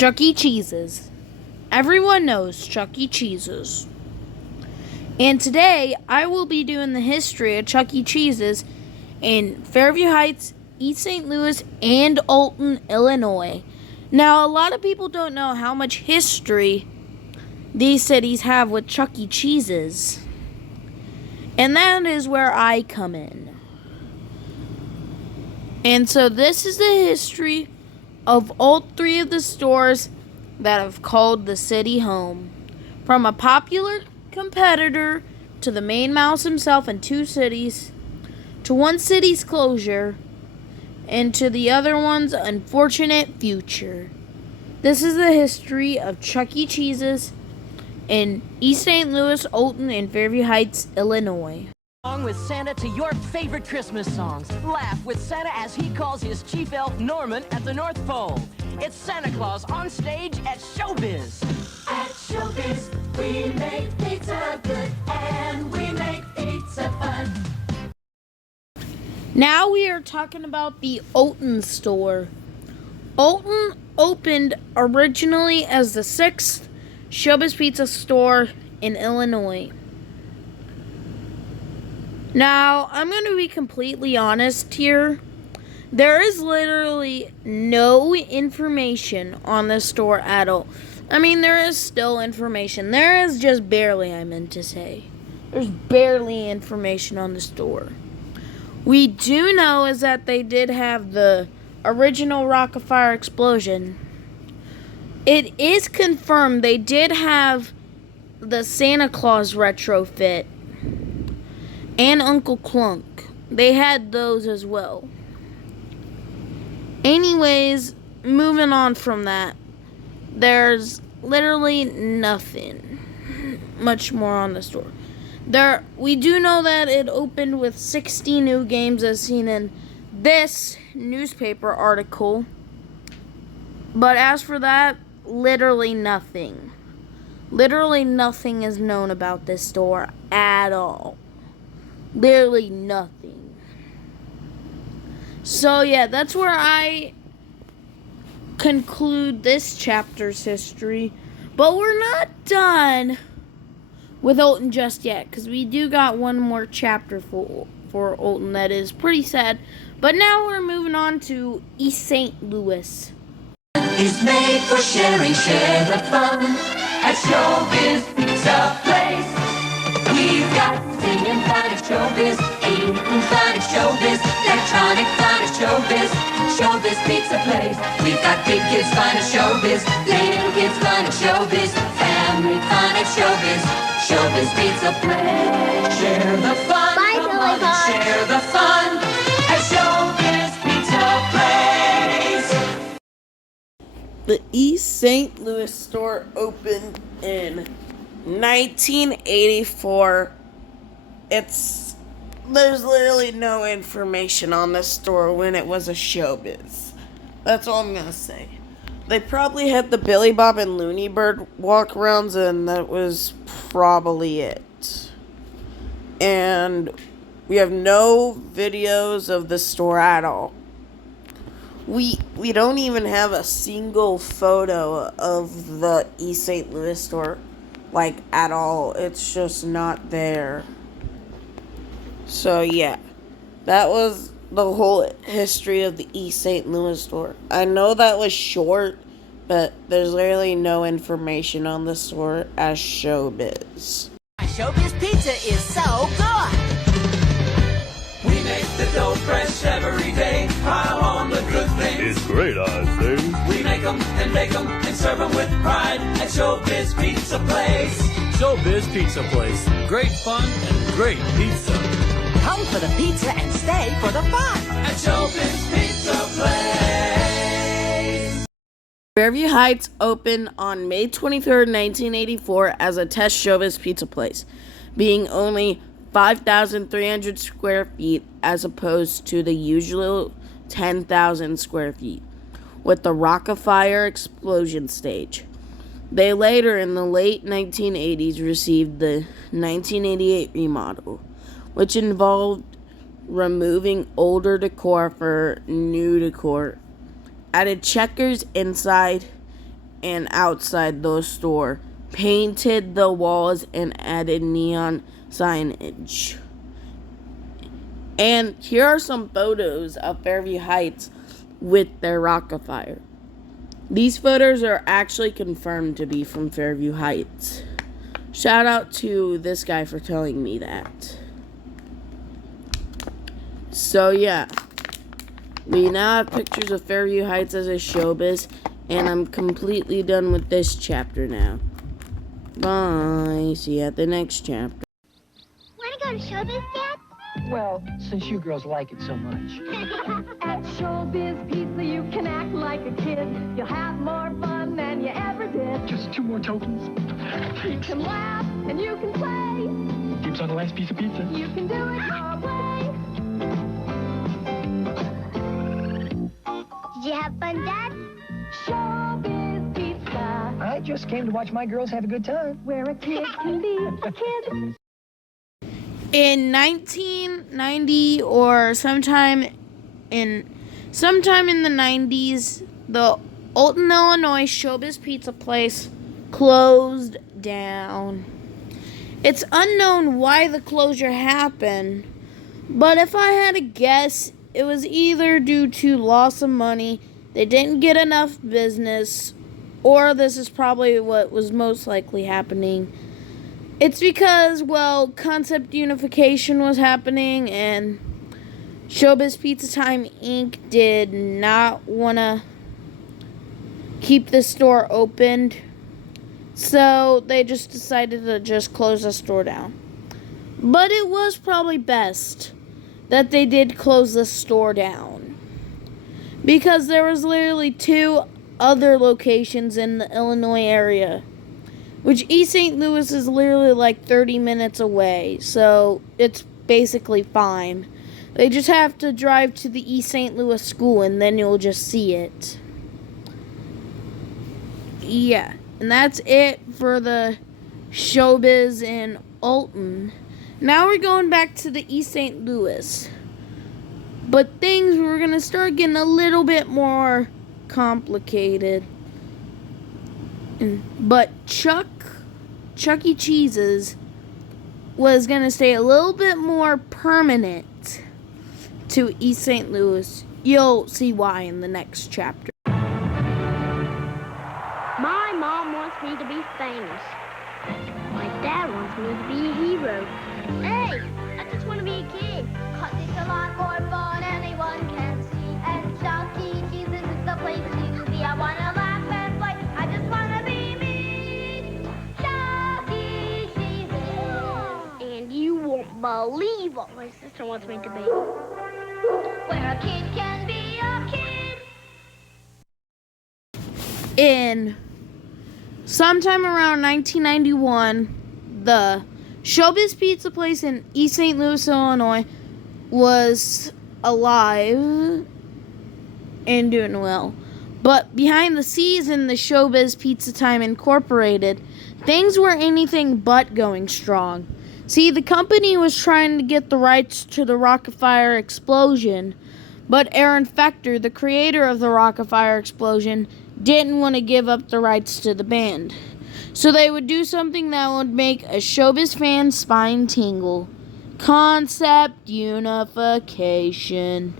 Chuck E. Cheese's. Everyone knows Chuck E. Cheese's. And today, I will be doing the history of Chuck E. Cheese's in Fairview Heights, East St. Louis, and Alton, Illinois. Now, a lot of people don't know how much history these cities have with Chuck E. Cheese's. And that is where I come in. And so this is the history of all three of the stores that have called the city home. From a popular competitor to the main mouse himself in two cities, to one city's closure, and to the other one's unfortunate future. This is the history of Chuck E. Cheese's in East St. Louis, Alton, and Fairview Heights, Illinois. Along with Santa to your favorite Christmas songs. Laugh with Santa as he calls his chief elf Norman at the North Pole. It's Santa Claus on stage at Showbiz. At Showbiz, we make pizza good and we make pizza fun. Now we are talking about the Alton store. Alton opened originally as the 6th Showbiz Pizza store in Illinois. Now, I'm going to be completely honest here. There is literally no information on this store at all. I mean, there is still information. There is just barely, I meant to say. There's barely information on the store. We do know is that they did have the original Rock-afire explosion. It is confirmed they did have the Santa Claus retrofit and Uncle Clunk. They had those as well. Anyways, moving on from that, there's literally nothing much more on the store. We do know that it opened with 60 new games as seen in this newspaper article. But as for that, literally nothing. Literally nothing is known about this store at all. Literally nothing. So yeah, that's where I conclude this chapter's history. But we're not done with Alton just yet, because we do got one more chapter for Alton that is pretty sad. But now we're moving on to East St. Louis. Is made for sharing, share the fun at Showbiz Pizza Place. We've got singing fun at Showbiz, eating fun at Showbiz, electronic fun at Showbiz, Showbiz Pizza Place. We've got big kids fun at Showbiz, little kids fun at Showbiz, family fun at Showbiz, Showbiz Pizza Place. Share the fun, come on and share the fun at Showbiz Pizza Place. The East St. Louis store opened in 1984. There's literally no information on this store when it was a Showbiz. That's all I'm gonna say. They probably had the Billy Bob and Looney Bird walkarounds, and that was probably it. And we have no videos of the store at all. We don't even have a single photo of the East St. Louis store, like, at all. It's just not there. So yeah, that was the whole history of the East St. Louis store. I know that was short, but there's literally no information on the store as Showbiz. Showbiz Pizza is so good. We make the dough fresh every day, pile on the good things. It's great, I say. We make them and bake them and serve them with pride at Showbiz Pizza Place. Showbiz Pizza Place. Great fun and great pizza. Come for the pizza and stay for the fun At Showbiz Pizza Place. Fairview Heights opened on May 23rd, 1984 as a test Showbiz Pizza Place, being only 5,300 square feet as opposed to the usual 10,000 square feet, with the Rock-afire explosion stage. They later, in the late 1980s, received the 1988 remodel, which involved removing older decor for new decor, added checkers inside, and outside the store, painted the walls, and added neon signage. And here are some photos of Fairview Heights with their Rockefeller. These photos are actually confirmed to be from Fairview Heights. Shout out to this guy for telling me that. So yeah, we now have pictures of Fairview Heights as a showbiz, and I'm completely done with this chapter now. Bye. See you at the next chapter. Want to go to showbiz, Dad? Well, since you girls like it so much. At Showbiz Pizza, you can act like a kid. You'll have more fun than you ever did. Just 2 more tokens. You can laugh and you can play. Dibs on the last piece of pizza. You can do it your way. Did you have fun, Dad? Showbiz Pizza, I just came to watch my girls have a good time. where a kid can be a kid. In 1990 or sometime in the 90s, the Alton, Illinois Showbiz Pizza place closed down. It's unknown why the closure happened, but if I had to guess, it was either due to loss of money, they didn't get enough business, or this is probably what was most likely happening. It's because, well, concept unification was happening, and Showbiz Pizza Time Inc. did not want to keep the store opened, so they just decided to just close the store down. But it was probably best that they did close the store down, because there was literally 2 other locations in the Illinois area, which East St. Louis is literally like 30 minutes away, so it's basically fine. They just have to drive to the East St. Louis school, and then you'll just see it. Yeah, and that's it for the showbiz in Alton. Now we're going back to the East St. Louis. But things were going to start getting a little bit more complicated. But Chuck E. Cheese's was going to stay a little bit more permanent to East St. Louis. You'll see why in the next chapter. My mom wants me to be famous. My dad wants me to be a hero. Hey, I just want to be a kid. 'Cause it's a lot more fun anyone can see. And Chuck E. Cheese is the place to be. I want to laugh and play. I just want to be me. Chuck E. Cheese. And you won't believe what my sister wants me to be. Where a kid can be a kid. In sometime around 1991, the Showbiz Pizza place in East St. Louis, Illinois was alive and doing well. But behind the scenes in the Showbiz Pizza Time Incorporated, things were anything but going strong. See, the company was trying to get the rights to the Rockefeller explosion, but Aaron Fechter, the creator of the Rockefeller explosion, didn't want to give up the rights to the band. So they would do something that would make a showbiz fan's spine tingle. Concept unification.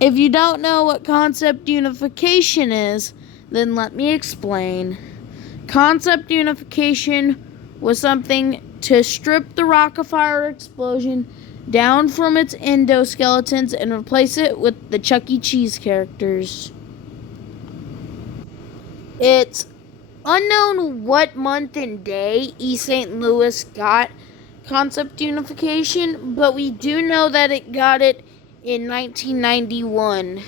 If you don't know what concept unification is, then let me explain. Concept unification was something to strip the Rockefeller explosion down from its endoskeletons and replace it with the Chuck E. Cheese characters. It's unknown what month and day East St. Louis got concept unification, but we do know that it got it in 1991,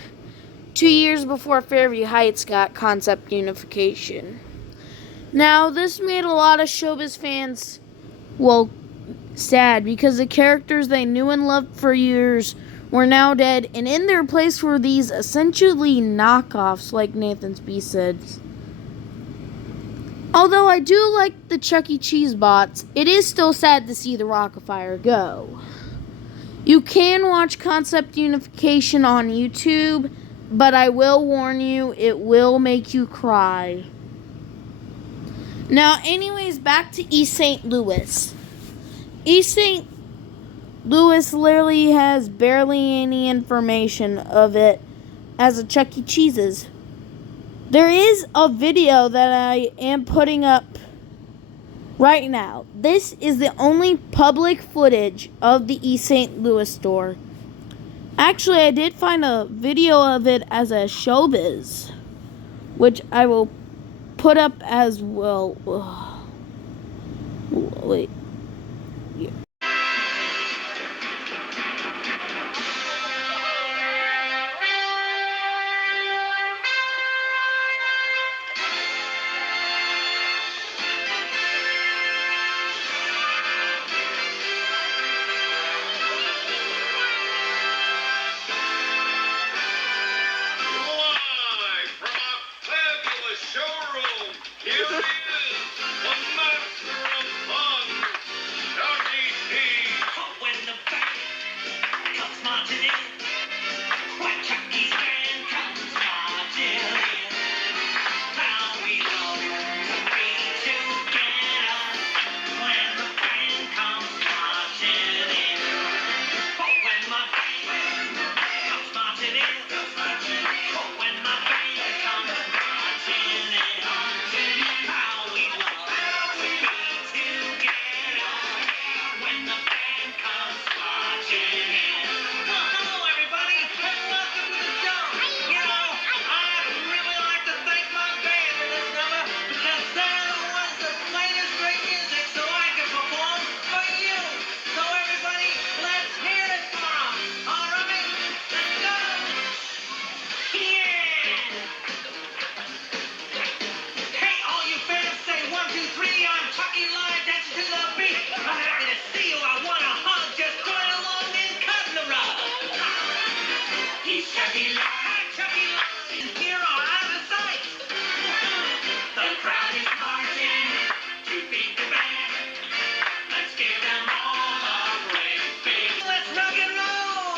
2 years before Fairview Heights got concept unification. Now, this made a lot of showbiz fans, well, sad, because the characters they knew and loved for years were now dead, and in their place were these essentially knockoffs, like Nathan B. said. Although I do like the Chuck E. Cheese bots, it is still sad to see the Rockefeller go. You can watch Concept Unification on YouTube, but I will warn you, it will make you cry. Now, anyways, back to East St. Louis. East St. Louis literally has barely any information of it as a Chuck E. Cheese's. There is a video that I am putting up right now. This is the only public footage of the East St. Louis store. Actually, I did find a video of it as a showbiz, which I will put up as well. Wait. Live from a fabulous showroom, here he is, the master of fun, Chuck E. Cheese. When the band comes marching in, when Chuck E.'s band comes marching in, how we love to be together. When the band comes marching in, oh, when my band comes marching in, oh, when my band comes marching in, how we love to be together. When the band comes marching in. Well, hello everybody, and welcome to the show. You know, I'd really like to thank my band for this number because they're the ones that play this great music so I can perform for you. So everybody, let's hear it for them. All right, let's go. Yeah. Hey, all you fans, say 1, 2, 3. I'm Chucky live dancing to the beat. I'm happy to see you. I want a hug. Just join along and cut the rug. He's Chucky live. Chucky live. Here or out of sight. The crowd is marching to beat the band. Let's give them all a great big. Let's rock and roll.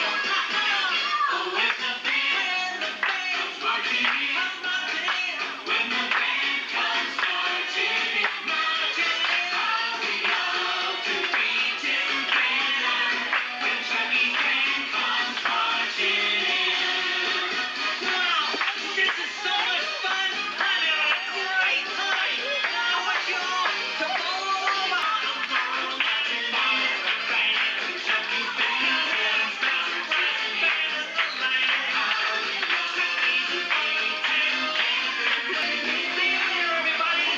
Oh, when the band comes marching in. When the band comes marching in. How we love to be together. When Chucky's band comes marching in. Wow, this is so much fun. I'm having a great time. I want you all to follow along. Chucky's band is the best band in the land. Chucky's see you later, everybody.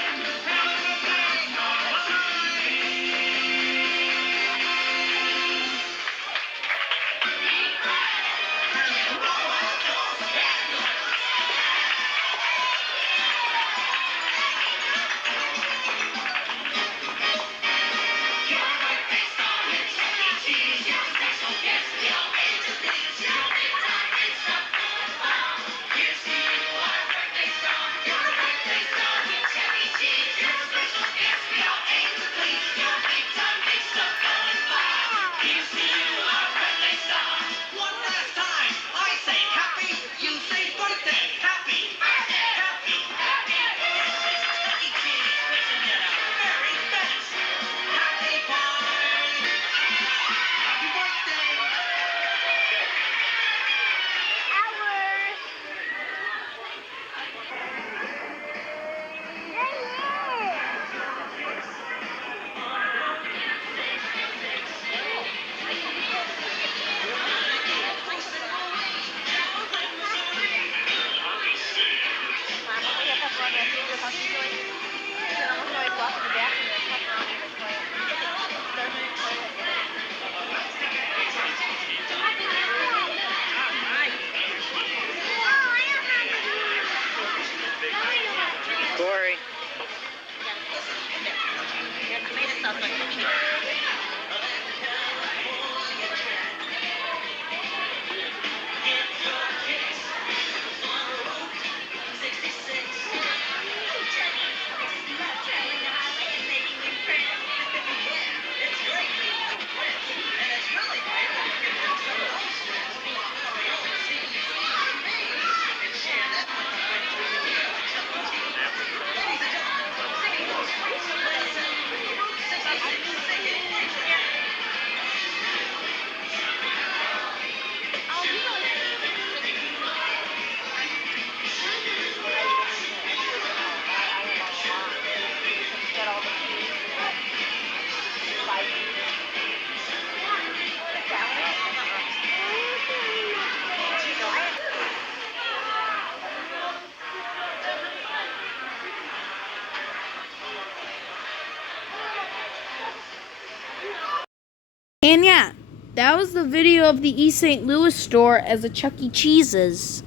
Have a good day. Your birthday star with Chuck E. Cheese. Your special guest, your age is please. Your big time makes the fun. Here's to you, our birthday star. Your birthday star with Chuck E. Cheese. Your special guest, your age is please. Your big time makes the fun. Here's to you, our birthday star. One last time, I say happy, you say birthday. Happy, birthday, happy, happy. This is Chuck E. Cheese wishing you the very best. Happy party. Happy birthday. Corey. And yeah, that was the video of the East St. Louis store as a Chuck E. Cheese's.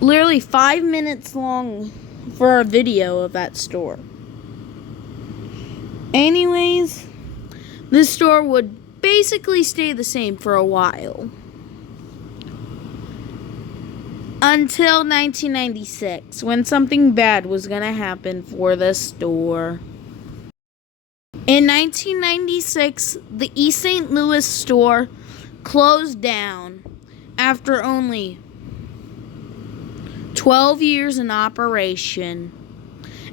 Literally 5 minutes long for a video of that store. Anyways, this store would basically stay the same for a while. Until 1996, when something bad was going to happen for the store. In 1996, the East St. Louis store closed down after only 12 years in operation.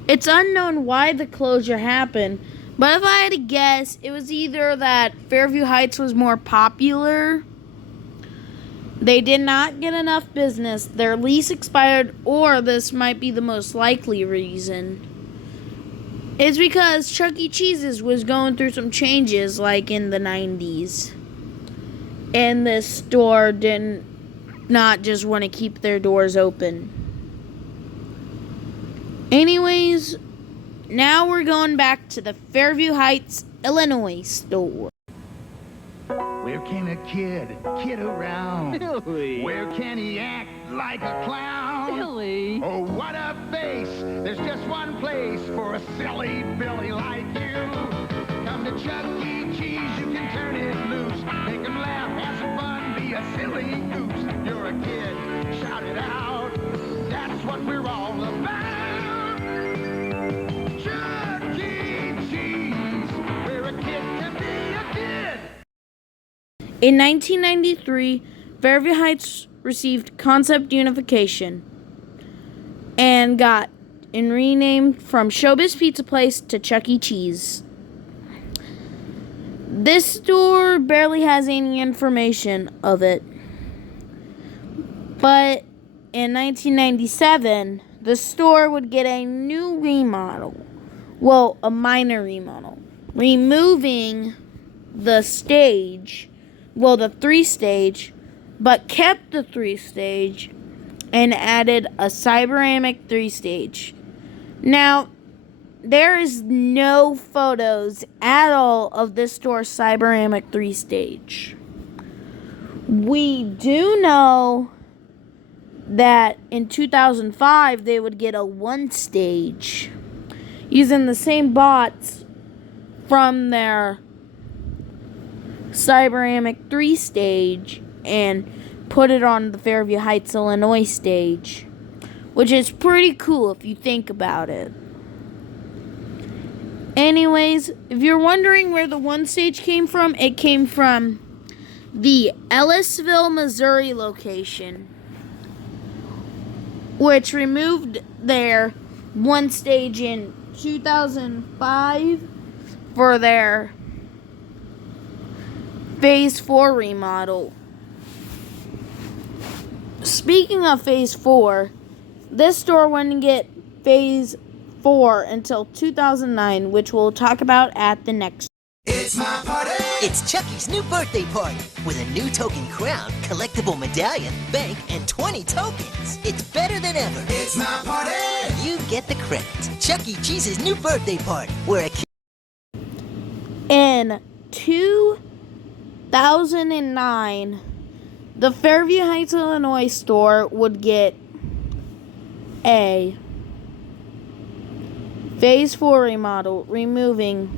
It's unknown why the closure happened, but if I had to guess, it was either that Fairview Heights was more popular, they did not get enough business, their lease expired, or this might be the most likely reason. It's because Chuck E. Cheese's was going through some changes like in the 90s. And this store did not just want to keep their doors open. Anyways, now we're going back to the Fairview Heights, Illinois store. Where can a kid around? Billy. Where can he act like a clown? Billy. Oh, what a face! There's just one place for a silly Billy like you. Come to Chuck E. Cheese, you can turn it loose. Make him laugh, have some fun, be a silly goose. You're a kid, shout it out. That's what we're all about. Chuck E. Cheese, where a kid can be a kid. In 1993, Fairview Heights received concept unification and got renamed from Showbiz Pizza Place to Chuck E. Cheese. This store barely has any information of it, but in 1997, the store would get a new remodel. Well, a minor remodel, removing the stage. Well, the 3-stage, but kept the 3-stage and added a cyberamic 3-stage. Now, there is no photos at all of this store's cyberamic 3-stage. We do know that in 2005 they would get a 1-stage using the same bots from their cyberamic 3-stage and put it on the Fairview Heights, Illinois stage, which is pretty cool if you think about it. Anyways, if you're wondering where the 1-stage came from, it came from the Ellisville, Missouri location, which removed their 1-stage in 2005 for their Phase 4 remodel. Speaking of Phase 4, this store wouldn't get Phase 4 until 2009, which we'll talk about at the next. It's my party! It's Chucky's new birthday party with a new token crown, collectible medallion, bank, and 20 tokens. It's better than ever. It's my party! You get the credit. Chuck E. Cheese's new birthday party, where a kid... In 2009, the Fairview Heights, Illinois store would get a Phase 4 remodel, removing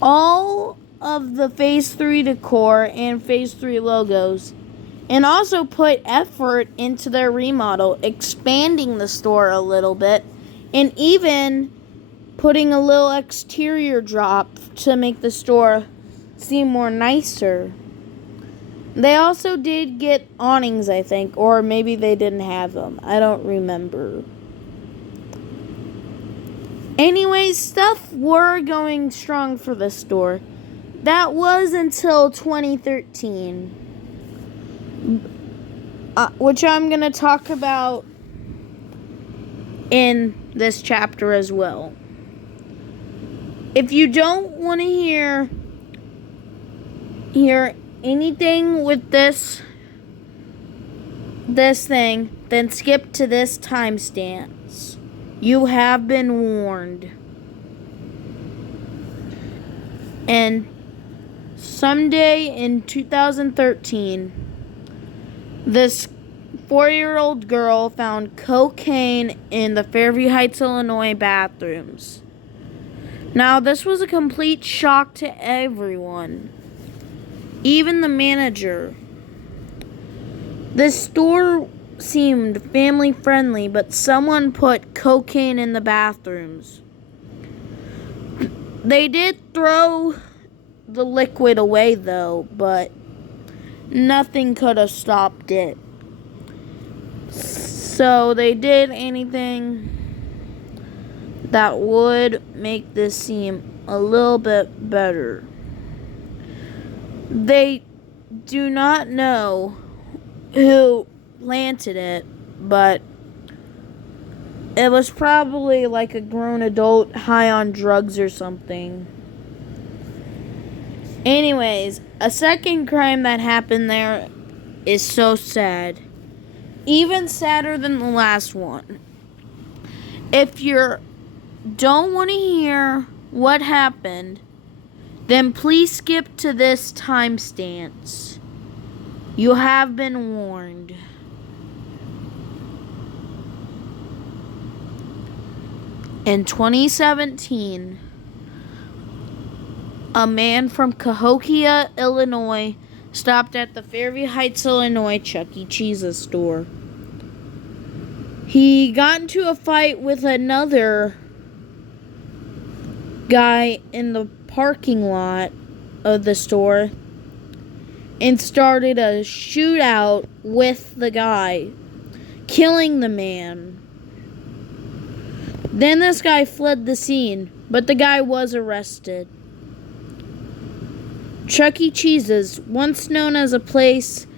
all of the Phase 3 decor and Phase 3 logos, and also put effort into their remodel, expanding the store a little bit, and even putting a little exterior drop to make the store seem more nicer. They also did get awnings, I think, or maybe they didn't have them. I don't remember. Anyways, stuff were going strong for the store. That was until 2013, which I'm going to talk about in this chapter as well. If you don't want to hear anything with this thing, then skip to this timestamp. You have been warned. And someday in 2013, this 4-year-old girl found cocaine in the Fairview Heights, Illinois bathrooms. Now, this was a complete shock to everyone, even the manager. This store seemed family friendly, but someone put cocaine in the bathrooms. They did throw the liquid away though, but nothing could have stopped it. So they did anything that would make this seem a little bit better. They do not know who planted it, but it was probably like a grown adult high on drugs or something. Anyways, a second crime that happened there is so sad. Even sadder than the last one. If you don't want to hear what happened, then please skip to this timestamp. You have been warned. In 2017, a man from Cahokia, Illinois, stopped at the Fairview Heights, Illinois Chuck E. Cheese's store. He got into a fight with another guy in the parking lot of the store and started a shootout with the guy, killing the man. Then this guy fled the scene, but the guy was arrested. Chuck E. Cheese's, once known as a place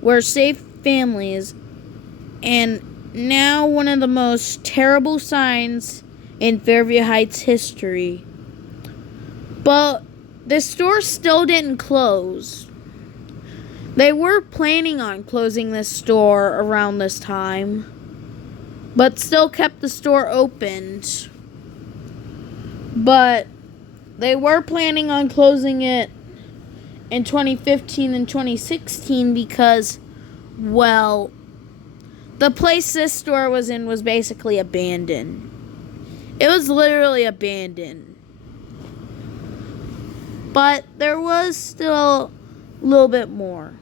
where safe families, and now one of the most terrible signs in Fairview Heights history. But the store still didn't close. They were planning on closing this store around this time, but still kept the store opened. But they were planning on closing it in 2015 and 2016 because, well, the place this store was in was basically abandoned. It was literally abandoned. But there was still a little bit more.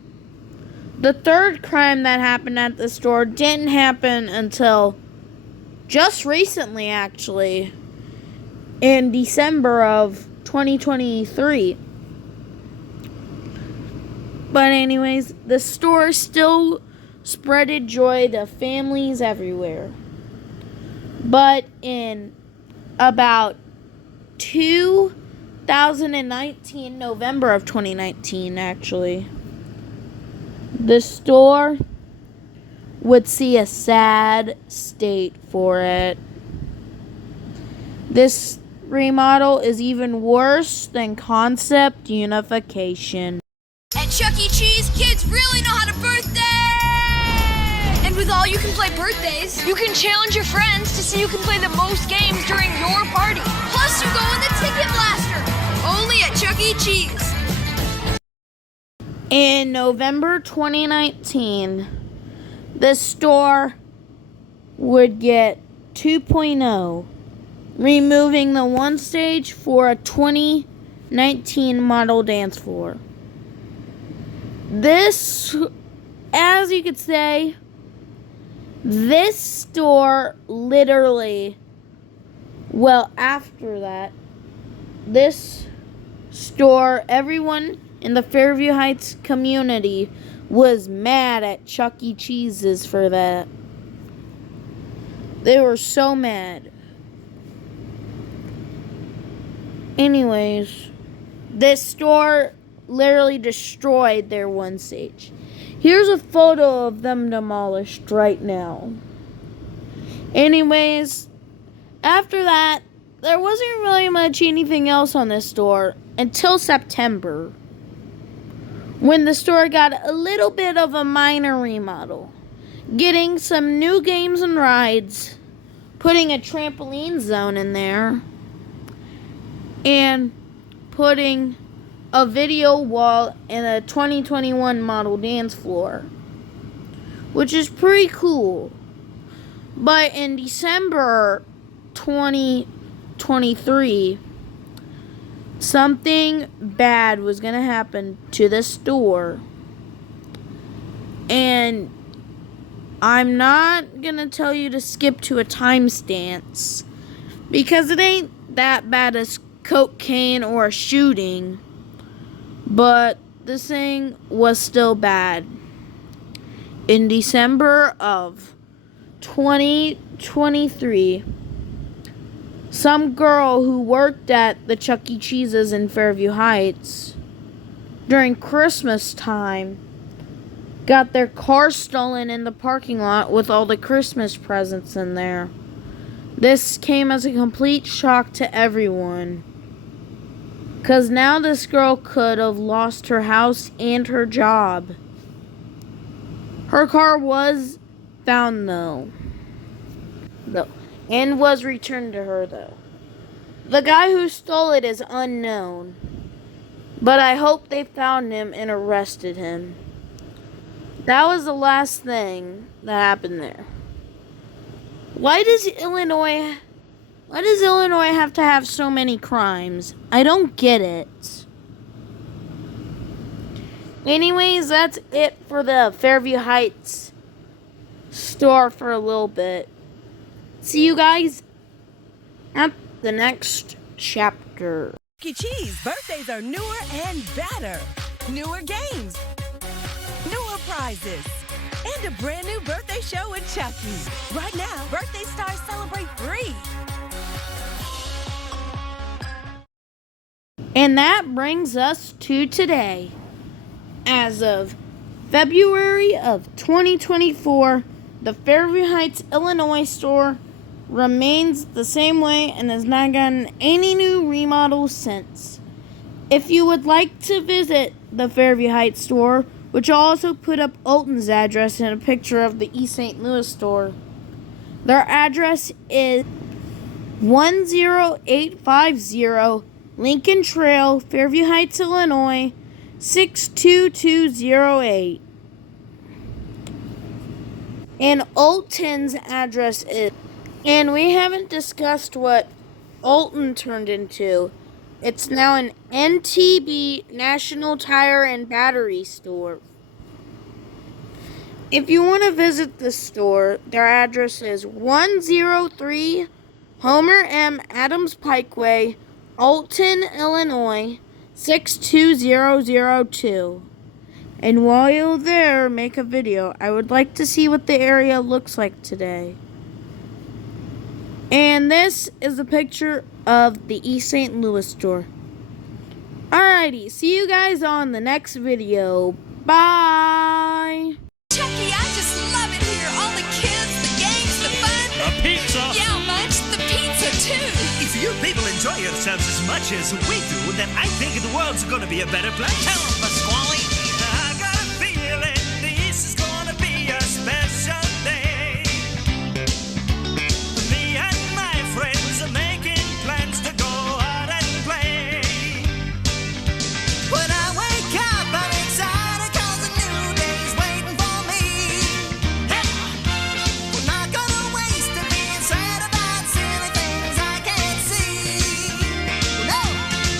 The third crime that happened at the store didn't happen until just recently, actually, in December of 2023. But anyways, the store still spreaded joy to families everywhere. But in about 2019, November of 2019, actually, the store would see a sad state for it. This remodel is even worse than concept unification. At Chuck E. Cheese, kids really know how to birthday! And with all you can play birthdays, you can challenge your friends to see who can play the most games during your party. Plus, you go in the Ticket Blaster, only at Chuck E. Cheese. In November 2019, the store would get 2.0, removing the one stage for a 2019 model dance floor. This, as you could say, this store literally, well, after that, this store, everyone in the Fairview Heights community was mad at Chuck E. Cheese's for that. They were so mad. Anyways, this store literally destroyed their one stage. Here's a photo of them demolished right now. Anyways, after that, there wasn't really much anything else on this store until September, when the store got a little bit of a minor remodel, getting some new games and rides, putting a trampoline zone in there, and putting a video wall and a 2021 model dance floor, which is pretty cool. But in December 2023, something bad was going to happen to the store. And I'm not going to tell you to skip to a timestamp because it ain't that bad as cocaine or a shooting. But this thing was still bad. In December of 2023, some girl who worked at the Chuck E. Cheese's in Fairview Heights during Christmas time got their car stolen in the parking lot with all the Christmas presents in there. This came as a complete shock to everyone, because now this girl could have lost her house and her job. Her car was found though, and was returned to her though. The guy who stole it is unknown, but I hope they found him and arrested him. That was the last thing that happened there. Why does Illinois have to have so many crimes? I don't get it. Anyways, that's it for the Fairview Heights store for a little bit. See you guys at the next chapter. Chuck E. Cheese birthdays are newer and better. Newer games, newer prizes, and a brand new birthday show at Chucky's. Right now, birthday stars celebrate free. And that brings us to today. As of February of 2024, the Fairview Heights, Illinois store remains the same way and has not gotten any new remodels since. If you would like to visit the Fairview Heights store, which I'll also put up Alton's address and a picture of the East St. Louis store, their address is 10850 Lincoln Trail, Fairview Heights, Illinois, 62208. And Alton's address is... And we haven't discussed what Alton turned into. It's now an NTB, National Tire and Battery store. If you want to visit the store, their address is 103 Homer M. Adams Pikeway, Alton, Illinois, 62002. And while you're there, make a video. I would like to see what the area looks like today. And this is a picture of the East St. Louis store. Alrighty, see you guys on the next video. Bye! Chucky, I just love it here. All the kids, the games, the fun. The pizza. Yeah, much. The pizza, too. If you people enjoy yourselves as much as we do, then I think the world's gonna be a better place. Tell them, Pasquale. I got a feeling this is gonna be a special day. Me and my friends are making plans to go out and play. When I wake up, I'm excited 'cause a new day's waiting for me. Hey. We're not gonna waste it being sad about silly things I can't see. No,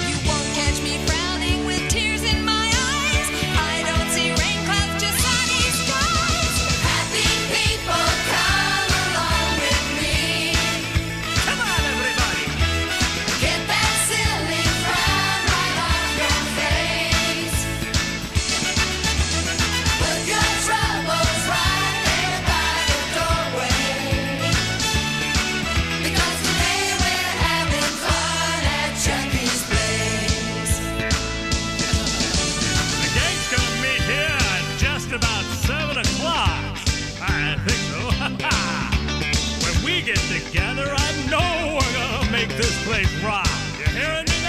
You won't catch me frowning with tears in my eyes. I don't see rain clouds, just sunny skies. Happy people, come along with me. come on, everybody. Get that silly frown right off your face. Put your troubles right there by the doorway. Because today we're having fun at Chucky's place. The gang's gonna meet here at just about 7 o'clock. I think so. When we get together, I know we're gonna make this place rock. You hearing me?